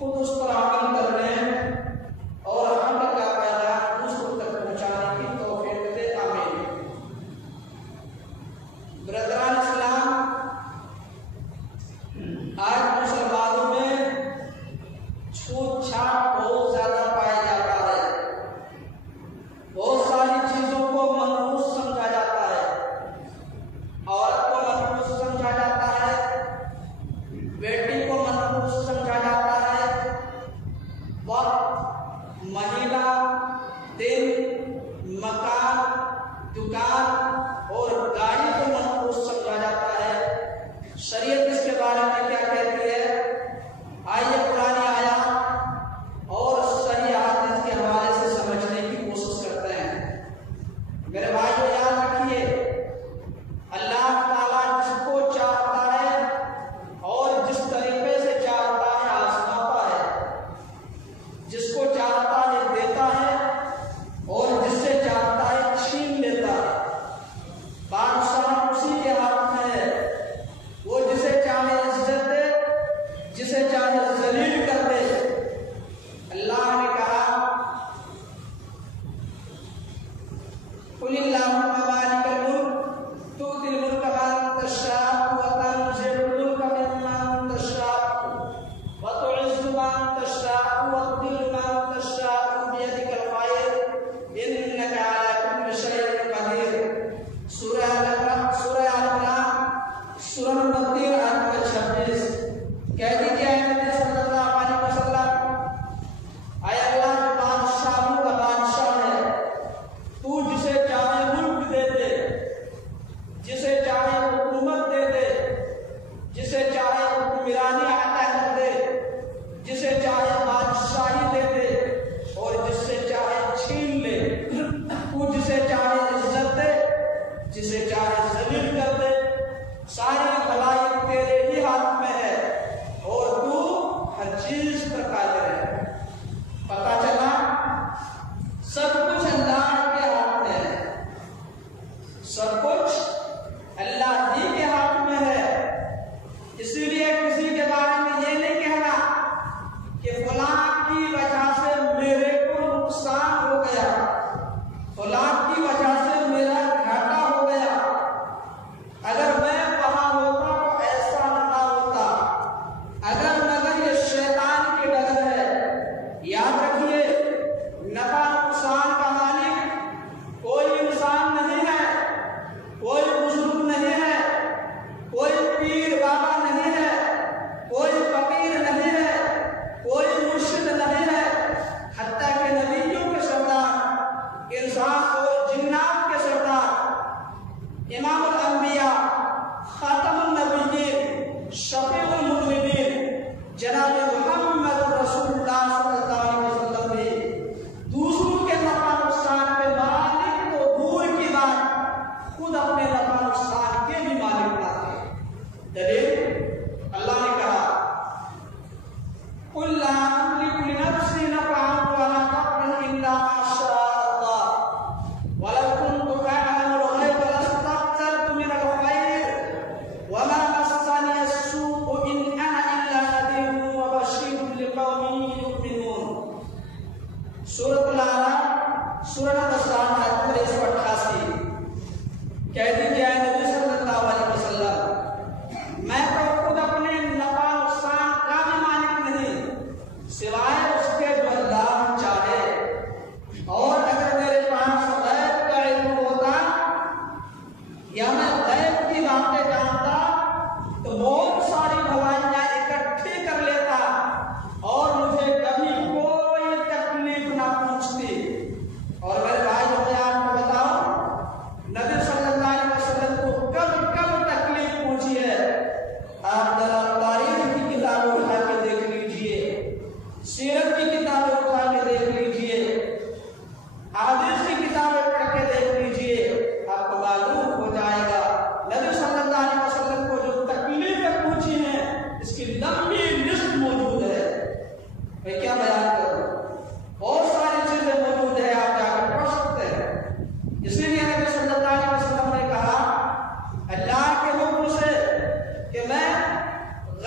خود اس پر عمل کر رہے ہیں شریعت اس کے بارے میں کیا کہتی ہے؟ آئیے قرآن آیات اور صحیح حدیث کے حوالے سے سمجھنے کی کوشش کرتے ہیں۔ میرے بھائیو یاد رکھیے، اللہ تعالیٰ جس کو چاہتا ہے اور جس طریقے سے چاہتا ہے آزماتا ہے، جس کو چاہتا ہے دیتا ہے اور جس سے چاہتا ہے چھین لیتا ہے۔ بادشاہ اسی کے ہاتھ میں ہے، وہ جسے چاہے عزت دے، جسے چاہے ذلیل کر دے۔ اللہ نے کہا قل اللہم مالک الملک تؤتی الملک من تشاء وتنزع الملک ممن تشاء وتعز من تشاء وتذل من تشاء بيدك الخير انك على كل شيء قدیر۔ سورہ عمران سورہ نمبر 3 آیت نمبر 26۔ کہہ دیجیے اے نبی صلی اللہ علیہ وسلم، اے اللہ جو بادشاہوں کا بادشاہ ہے، تو جسے چاہے ملک دے دے، جسے چاہے حکومت دے دے، جسے چاہے حکمرانی عطا کر دے، جسے چاہے بادشاہی دے دے اور جس سے چاہے چھین لے۔ تو جسے چاہے عزت دے، جسے چاہے ذلیل کر دے۔ ساری بھلائی تیرے ہی ہاتھ میں ہے اور تو ہر چیز پر قادر ہے۔ پتا چلا سب کچھ اللہ کے ہاتھ میں ہے، سب کچھ اللہ ہی کے ہاتھ میں ہے۔ اسی لیے کسی کے بارے میں یہ نہیں کہنا کہ فلاں کی وجہ سے میرے کو نقصان ہو گیا، فلاں کی وجہ سے میرا گھاٹا ہو گیا، اگر میں وہاں ہوتا تو ایسا نہ ہوتا، مگر یہ شیطان کی ڈگر ہے۔ یاد رکھیے، نفع نقصان کا مالک کوئی انسان نہیں ہے، کوئی بزرگ نہیں ہے، کوئی پیر بابا نہیں ہے، کوئی فقیر نہیں ہے، کوئی مرشد نہیں ہے، حتیٰ کہ نبیوں کے سردار، انسان اور جنات کے سردار، امام الانبیاء، خاتم النبیین، شفیع المذنبین جناب محمد رسول اللہ صلی اللہ علیہ وسلم بھی دوسروں کے نفع نقصان کے مالک تو دور کی بات، خود اپنے نفع نقصان کے بھی مالک نہ تھے۔ دلیل اللہ نے کہا قل لا املک لنفسی نفعا ولا ضرا الا ما شاء اللہ ولو كنت اعلم الغیب لاستكثرت من الخير وما مسني السوء ان انا الا نذير وبشير لقوم يؤمنون۔ سورۃ الاعراف سورہ نمبر 7 آیت نمبر 188۔ کہہ دیجیے اے نبی صلی اللہ علیہ وسلم، میں تو خود اپنے نفع نقصان کا بھی مالک نہیں سوائے اس کے جو اللہ چاہے، اور اگر میرے پاس غیب کا علم ہوتا یا میں غیب کی باتیں جانتا تو بہت ساری بھلائیاں اکٹھی کر لیتا اور مجھے کبھی کوئی تکلیف نہ پہنچتی۔ اور میرے بھائی میں آپ کو بتاؤں، نبی صلی اللہ علیہ وسلم کو کب کب تکلیف پہنچی ہے، آپ ذرا تاریخ کی کتابیں اٹھا کے دیکھ لیجئے، سیرت کی کتابیں اٹھا کے دیکھ لیجئے، حدیث کی کتابیں پڑھ کے دیکھ لیجئے، آپ کو معلوم ہو جائے گا نبی صلی اللہ علیہ وسلم کو جو تکلیفیں پہنچی ہیں اس کی لمبی لسٹ موجود ہے۔ میں کیا بیان کروں، بہت ساری چیزیں موجود ہیں، آپ جا کر پڑھ سکتے ہیں۔ اسی لیے نبی صلی اللہ علیہ وسلم نے کہا اللہ کے حکم سے کہ میں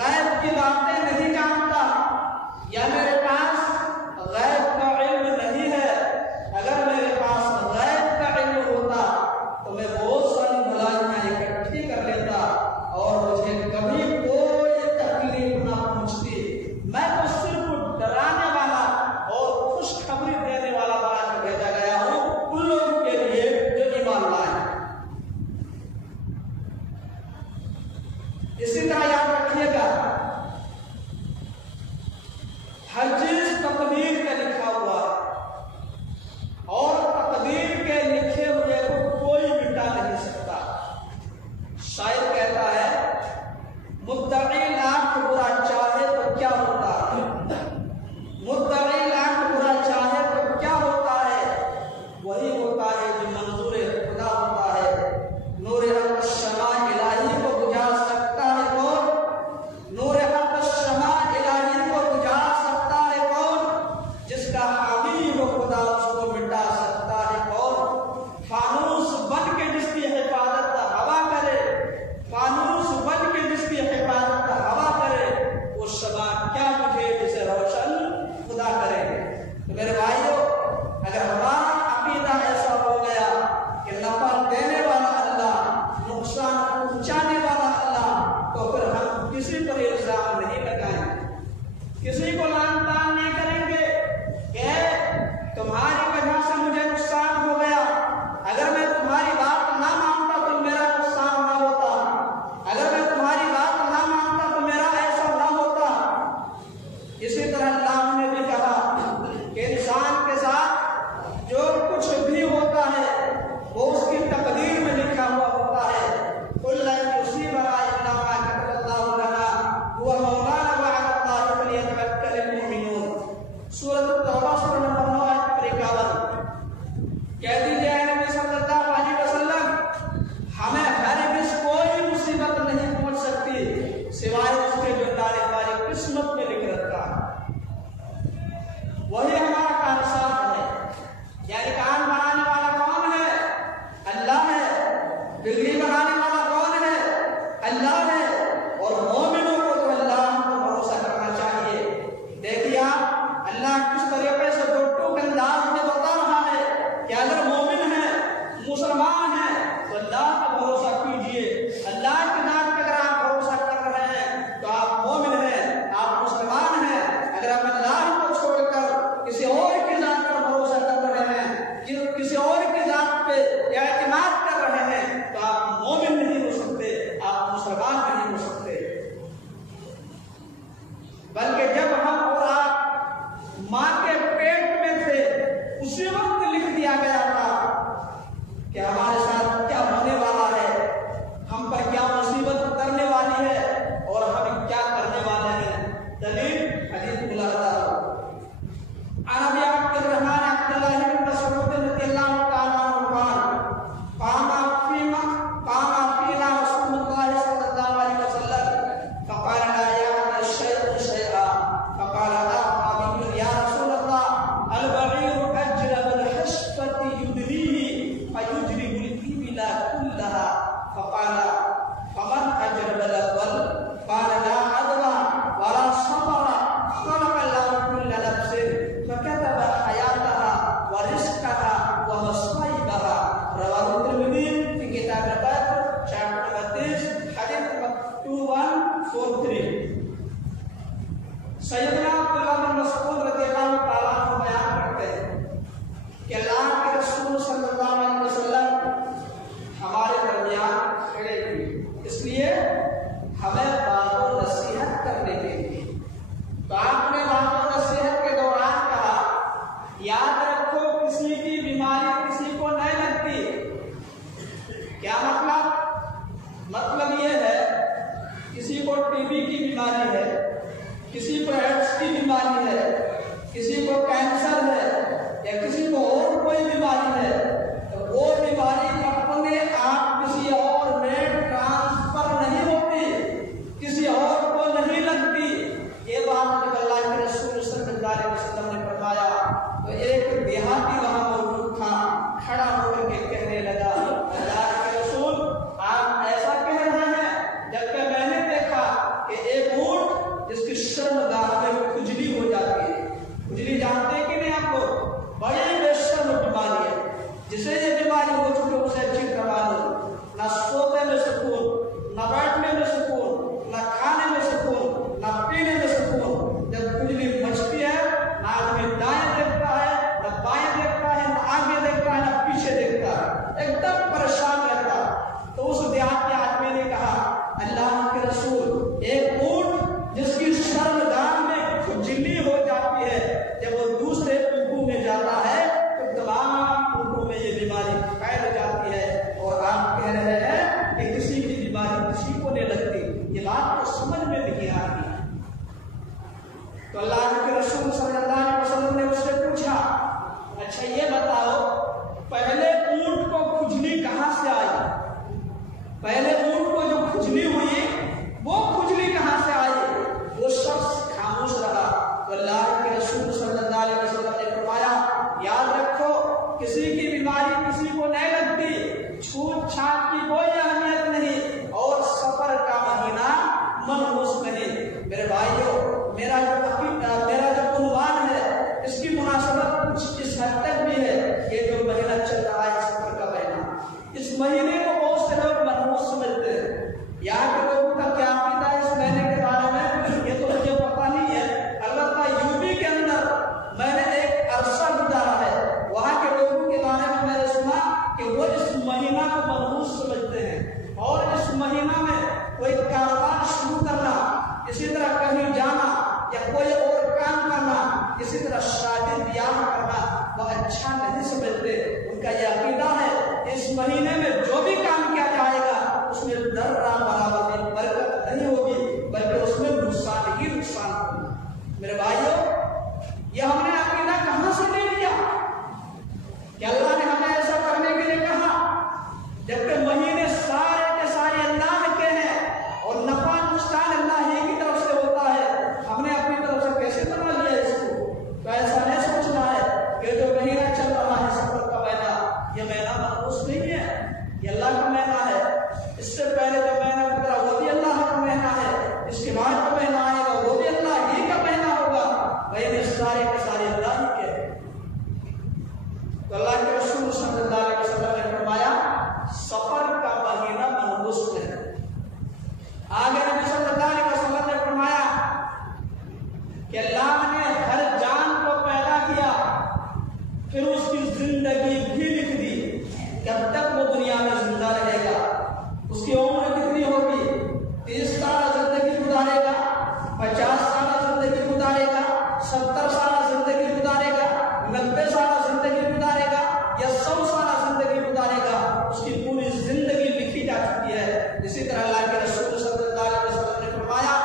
غیب کی باتیں نہیں جانتا یا میرے پاس غیب کا علم نہیں ہے، اگر میرے پاس غیب کا علم ہوتا تو میں بہت ساری بھلائیاں اکٹھی کر لیتا اور مجھے کبھی کوئی تکلیف نہ پہنچتی۔ میں تو صرف ڈرانے والا اور خوشخبری دینے والا بنا کر بھیجا گیا ہوں ان لوگوں کے لیے جو ایمان لائے۔ اسی طرح یاد رکھیے گا، ہر چیز تقدیر کا لکھا ہوا اور تقدیر کے لکھے ہوئے کو کوئی مٹا نہیں سکتا۔ شاعر کہتا ہے کسی پر الزام نہیں لگائیں، کسی کو لعن طعن نہیں کریں گے کہ تمہاری وجہ سے مجھے نقصان ہو گیا، اگر میں تمہاری بات نہ مانتا تو میرا نقصان نہ ہوتا، اگر میں تمہاری بات نہ مانتا تو میرا ایسا نہ ہوتا۔ اسی طرح اللہ نے بھی کہا کہ انسان کے ساتھ جو کچھ بھی ہوتا ہے وہ اس کی تقدیر میں لکھا ہوا ہوتا ہے۔ قل لن يصيبنا الا ما كتب الله لنا هو مولانا وعلى الله فليتوكل المؤمنون۔ سورۃ التوبہ سورہ نمبر 9 آیت 51۔ کہہ دیجیے اے نبی صلی اللہ علیہ وسلم، ہمیں ہرگز کوئی مصیبت نہیں پہنچ سکتی سوائے اس کے جو اللہ نے ہماری قسمت میں لکھ رکھا ہے، وہی ہمارا کارساز ہے۔ یعنی کان بنانے والا کون ہے؟ اللہ ہے۔ بجلی بنانے والا کون ہے؟ اللہ ہے۔ اور مومنوں کو تو اللہ پر بھروسہ کرنا چاہیے۔ دیکھیے آپ، اللہ کس طریقے سے دو ٹوک انداز میں بتا رہا ہے کہ اگر مومن ہیں، مسلمان ہیں تو اللہ پر بھروسہ کیجیے۔ اللہ کی ذات پر اگر آپ بھروسہ کر رہے ہیں تو آپ مومن ہیں، آپ مسلمان ہیں۔ اگر آپ اللہ کو چھوڑ کر کسی اور کی ذات پر بھروسہ کر رہے ہیں، کسی اور کی ذات پہ اعتماد کر رہے ہیں تو آپ مومن نہیں ہو سکتے، آپ مسلمان نہیں ہو سکتے۔ بلکہ جب ہم اور آپ ماں کے پیٹ میں تھے اسی وقت لکھ دیا گیا تھا کہ ہمارے ساتھ کیا ہونے والا ہے، ہم پر کیا مصیبت اترنے والی ہے اور ہم کیا کرنے والے ہیں۔ دلیل حدیث ملاحظہ عن ابي عبد الرحمن عبد الله بن مسعود رضي الله تعالى عنه قام فينا رسول الله صلى الله عليه وسلم فقال لا يعمل الشيء شيئا فقال اعطى يا رسول الله البعير اجرب الحشفة يدريه فيجرب الإبل كلها فقال فمن اجرب الاول قال لا عدوى ولا صبر خلق الله كل نفس فكتب حياتها ورزقها ومصائبها۔ رواه الترمذی في کتاب القدر چیپٹر 32 حدیث 2143۔ سیدنا عبداللہ بن مسعود رضی اللہ تعالیٰ عنہ بیان کرتے ہیں کہ اللہ کے رسول صلی اللہ علیہ وسلم ہمارے درمیان کھڑے ہوئے، اس لیے ہمیں بات و نصیحت کرنے کے لیے۔ تو آپ نے بات و نصیحت کے دوران کہا یاد رکھو کسی کی بیماری کسی کو نہیں لگتی۔ کیا مطلب یہ ہے کسی کو ٹی بی کی بیماری ہے، کسی کو ایڈس کی بیماری ہے، کسی کو کینسر ہے یا کسی کو اور کوئی بیماری ہے، تو وہ بیماری اپنے آپ کسی اور میں ٹرانسفر نہیں ہوتی، کسی اور کو نہیں لگتی۔ یہ بات جب اللہ کے رسول صلی اللہ علیہ وسلم نے فرمایا تو ایک دیہاتی وہاں موجود تھا، کھڑا ہو کر کے کہنے لگا اللہ کے رسول آپ ایسا کہہ رہے ہیں، جبکہ میں نے دیکھا کہ ایک اونٹ جس کی شرمگاہ میں کھجلی ہو جاتی ہے۔ کھجلی جانتے ہیں کہ نہیں آپ کو؟ بڑی بے شرم بیماری ہے، جسے یہ بیماری ہو چکی اسے ٹھیک کروا دو۔ نہ سوتے میں سکون، نہ بیٹھنے میں سکون، نہ کھانے میں سکون، نہ پینے میں سکون۔ جب کھجلی مچتی ہے نہ آدمی دائیں دیکھتا ہے، نہ بائیں دیکھتا ہے، نہ آگے دیکھتا ہے، نہ پیچھے دیکھتا ہے، ایک دم پریشان رہتا ہے۔ تو اس دیہاتی آدمی نے کہا اللہ کے رسول ایک اونٹ جس کی شرمگاہ میں کھجلی ہو جاتی ہے، جب وہ دوسرے اونٹوں میں جاتا ہے تو تمام اونٹوں میں یہ بیماری پھیل جاتی ہے، اور آپ کہہ رہے ہیں کہ کسی کی بیماری کسی کو نہیں لگتی۔ یہ بات تو سمجھ میں نہیں آ رہی۔ تو اللہ کے رسول صلی اللہ علیہ وسلم نے اس سے پوچھا اچھا یہ بتاؤ پہلے اونٹ کو کھجلی کہاں سے آئی؟ پہلے اونٹ کو جو کھجلی ہوئی وہ کھجلی کہاں سے آئی؟ وہ شخص خاموش رہا۔ تو اللہ کے رسول صلی اللہ علیہ وسلم نے فرمایا یاد رکھو کسی کی بیماری کسی کو نہیں لگتی، چھوٹ چھاٹ کی کوئی اہمیت نہیں، اور سفر کا مہینہ منحوس نہیں۔ میرے بھائیوں، میرا جو عنوان ہے اس کی مناسبت کچھ اس حد تک بھی ہے، یہ جو مہینہ چل رہا ہے سفر کا مہینہ، اس مہینے کو بہت سے لوگ منحوس سمجھتے ہیں۔ یہاں کے لوگوں کا کیا عقیدہ ہے اس مہینے اسی طرح کہیں جانا یا کوئی اور کام کرنا، اسی طرح شادی بیاہ کرنا وہ اچھا نہیں سمجھتے۔ ان کا یہ عقیدہ ہے اس مہینے میں جو بھی کام کیا جائے گا اس میں ذرہ برابر بھی برکت نہیں ہوگی، بلکہ اس میں نقصان ہی نقصان ہوگا۔ میرے بھائیوں، یہ ہم نے عقیدہ کہاں سے لے لیا کہ اللہ نے ہمیں ایسا کرنے کے لیے کہا، جبکہ مہینے سارے کے سارے اللہ کے ہیں اور نفع نقصان اللہ ہی کی طرف سے ہوتا ہے۔ ہم نے اپنی طرف سے کیسے بنا لیا اس کو؟ تو ایسا نہیں سوچنا ہے کہ جو مہینہ چل رہا ہے سفر کا مہینہ، یہ مہینہ محفوظ نہیں ہے، یہ اللہ کا مہینہ ہے۔ اس سے پہلے جو مہینہ گزرا وہ بھی اللہ کا مہینہ ہے، اس کے بعد جو مہینہ آئے گا وہ بھی اللہ ہی کا مہینہ ہوگا۔ مہینے سارے کے سارے اللہ ہی کے ہیں۔ تو اللہ کے رسول صلی اللہ علیہ وسلم نے فرمایا سفر کا مہینہ محفوظ ہے۔ آگے نبی صلی اللہ علیہ وسلم نے فرمایا کہ اللہ نے ہر جان کو پیدا کیا، پھر اس کی زندگی بھی لکھ دی، جب تک وہ دنیا میں زندہ رہے گا۔ اس کی عمر کتنی ہوگی؟ 30 سال زندگی گزارے گا، 50 سال زندگی گزارے گا، 70 سال زندگی گزارے گا، 90 سال زندگی گزارے گا یا 100 سال زندگی گزارے گا، اس کی پوری زندگی لکھی جا چکی ہے۔ اسی طرح اللہ کے رسول صلی اللہ علیہ وسلم نے فرمایا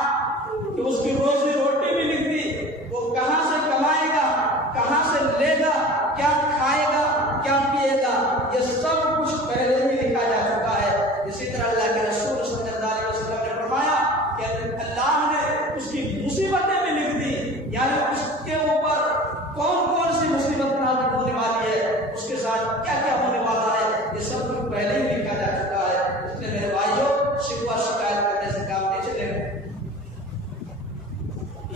کہ اس کی روزی روٹی بھی لکھ دی، وہ کہاں سے کمائے گا، کہاں سے لے گا، کیا کھائے گا، کیا پیے گا، یہ سب کچھ پہلے ہی لکھا جا چکا ہے۔ اسی طرح اللہ کے رسول صلی اللہ علیہ وسلم نے فرمایا کہ اللہ نے اس کی مصیبتیں بھی لکھ دی، یعنی اس کے اوپر کون کون سی مصیبت نازل ہونے والی ہے، اس کے ساتھ کیا کیا ہونے والا ہے، یہ سب کچھ پہلے ہی لکھا جا چکا ہے۔ اس لیے میرے بھائیوں، شکوہ شکایت کرنے سے کام نہیں چلے گا۔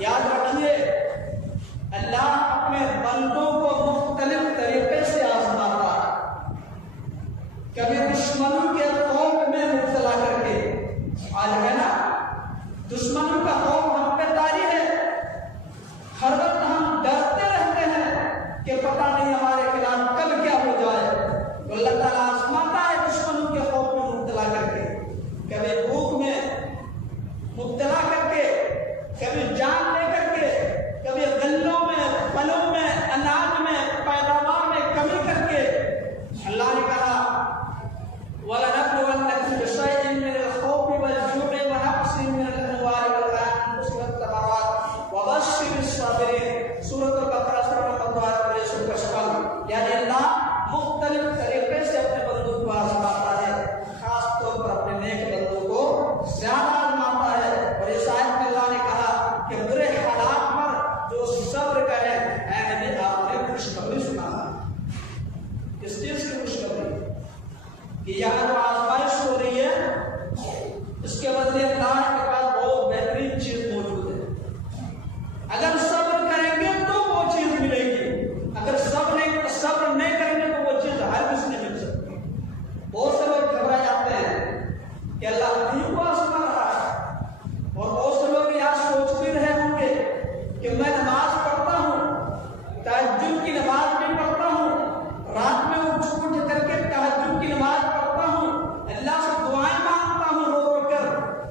یاد رکھیے اللہ اپنے بندوں کو مختلف طریقے سے آزماتا ہے، کبھی دشمنوں کے خوف میں مبتلا کر کے، آج ہے نا دشمنوں کا خوف ہم پہ طاری ہے، ہر وقت ہم ڈرتے رہتے ہیں کہ پتہ نہیں ہمارے خلاف کب کیا ہو جائے۔ تو اللہ تعالیٰ آزماتا ہے دشمنوں کے خوف میں مبتلا کر کے، کبھی بھوک میں مبتلا کر کے، کبھی جان لے کر کے، کبھی غلوں میں، پھلوں میں، اناج میں، پیداوار میں کمی کر کے۔ اللہ نے کہا وَلَنَبْلُوَنَّكُمْ بِشَيْءٍ مِّنَ الْخَوْفِ وَالْجُوعِ وَنَقْصٍ مِّنَ الْأَمْوَالِ وَالْأَنفُسِ وَالثَّمَرَاتِ وَبَشِّرِ الصَّابِرِينَ۔ سورۃ البقرہ یعنی اللہ مختلف طریقے سے اپنے بندوں کو آزماتا ہے، خاص طور پر اپنے نیک بندوں کو زیادہ آزماتا ہے۔ اور اس آیت میں اللہ نے کہا کہ برے حالات پر جو صبر کرے، اے نبی آپ نے خوشخبری سنا۔ کس چیز کی خوشخبری؟ کہ یہاں جو آزمائش ہو رہی ہے اس کے بدلے اللہ کے پاس بہت بہترین چیز موجود ہے۔ اگر صبر کریں گے تو وہ چیز ملے گی، اگر صبر نہیں کریں گے تو وہ چیز ہر کسی نہیں مل سکتی۔ بہت سے لوگ گھبرا جاتے ہیں کہ اللہ ہم کو آزما رہا ہے، اور بہت سے لوگ یہاں سوچ بھی رہے ہوں گے کہ میں نماز پڑھتا ہوں، تہجد کی نماز بھی پڑھتا ہوں، رات میں اٹھ کر کے تہجد کی نماز پڑھتا ہوں، اللہ سے دعائیں مانگتا ہوں رو رو کر،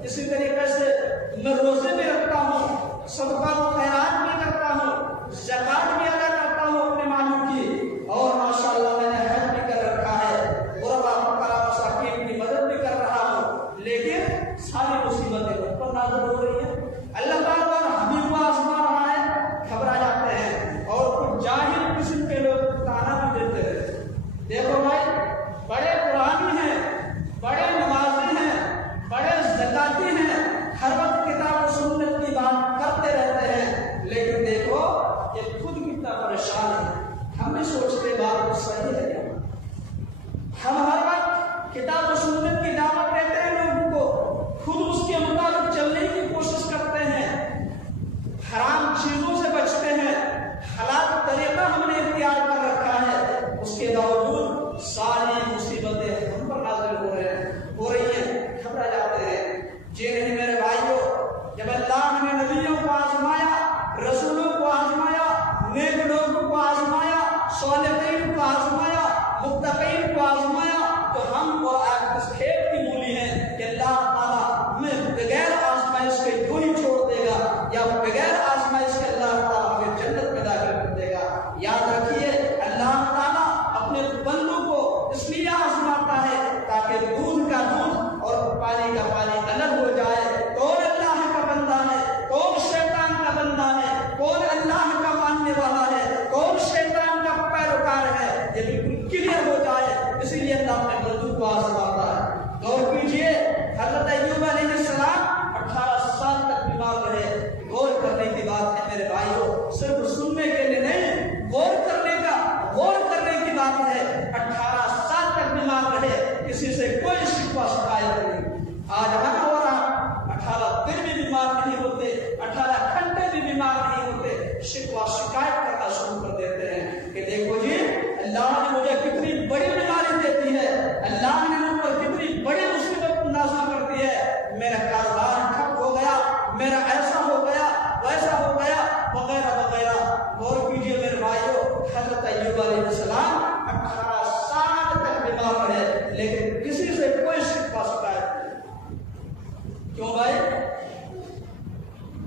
اسی طریقے سے میں روزے بھی رکھتا ہوں، صدقہ و خیرات بھی کرتا ہوں، زکات بھی ادا کرتا ہوں اپنے مالوں کی، اور ماشاءاللہ میں نے حج بھی کر رکھا ہے، غربا فقراء مساکین کی مدد بھی کر رہا ہوں، لیکن ساری مصیبتیں مجھ پر نازل ہو رہی ہیں۔ اللہ تعالیٰ ہمیں کو آزما رہا ہے، گھبرا جاتے ہیں، اور کچھ جاہل قسم کے لوگ تانا بھی دیتے رہتے ہیں۔ دیکھو بھائی، بڑے قرآنی ہیں، بڑے نمازی ہیں، بڑے زکاتی ہیں، ہر وقت کتاب و سنت کی بات کرتے رہتے ہیں، لیکن دیکھو یہ خود کتنا پریشان ہے۔ ہم بھی سوچتے بات تو صحیح ہے کیا؟ ہم ہر وقت کتاب و سنت کی دعوت دیتے ہیں لوگوں کو، خود اس کے مطابق چلنے کی کوشش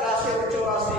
83-84।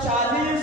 40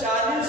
40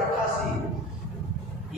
88।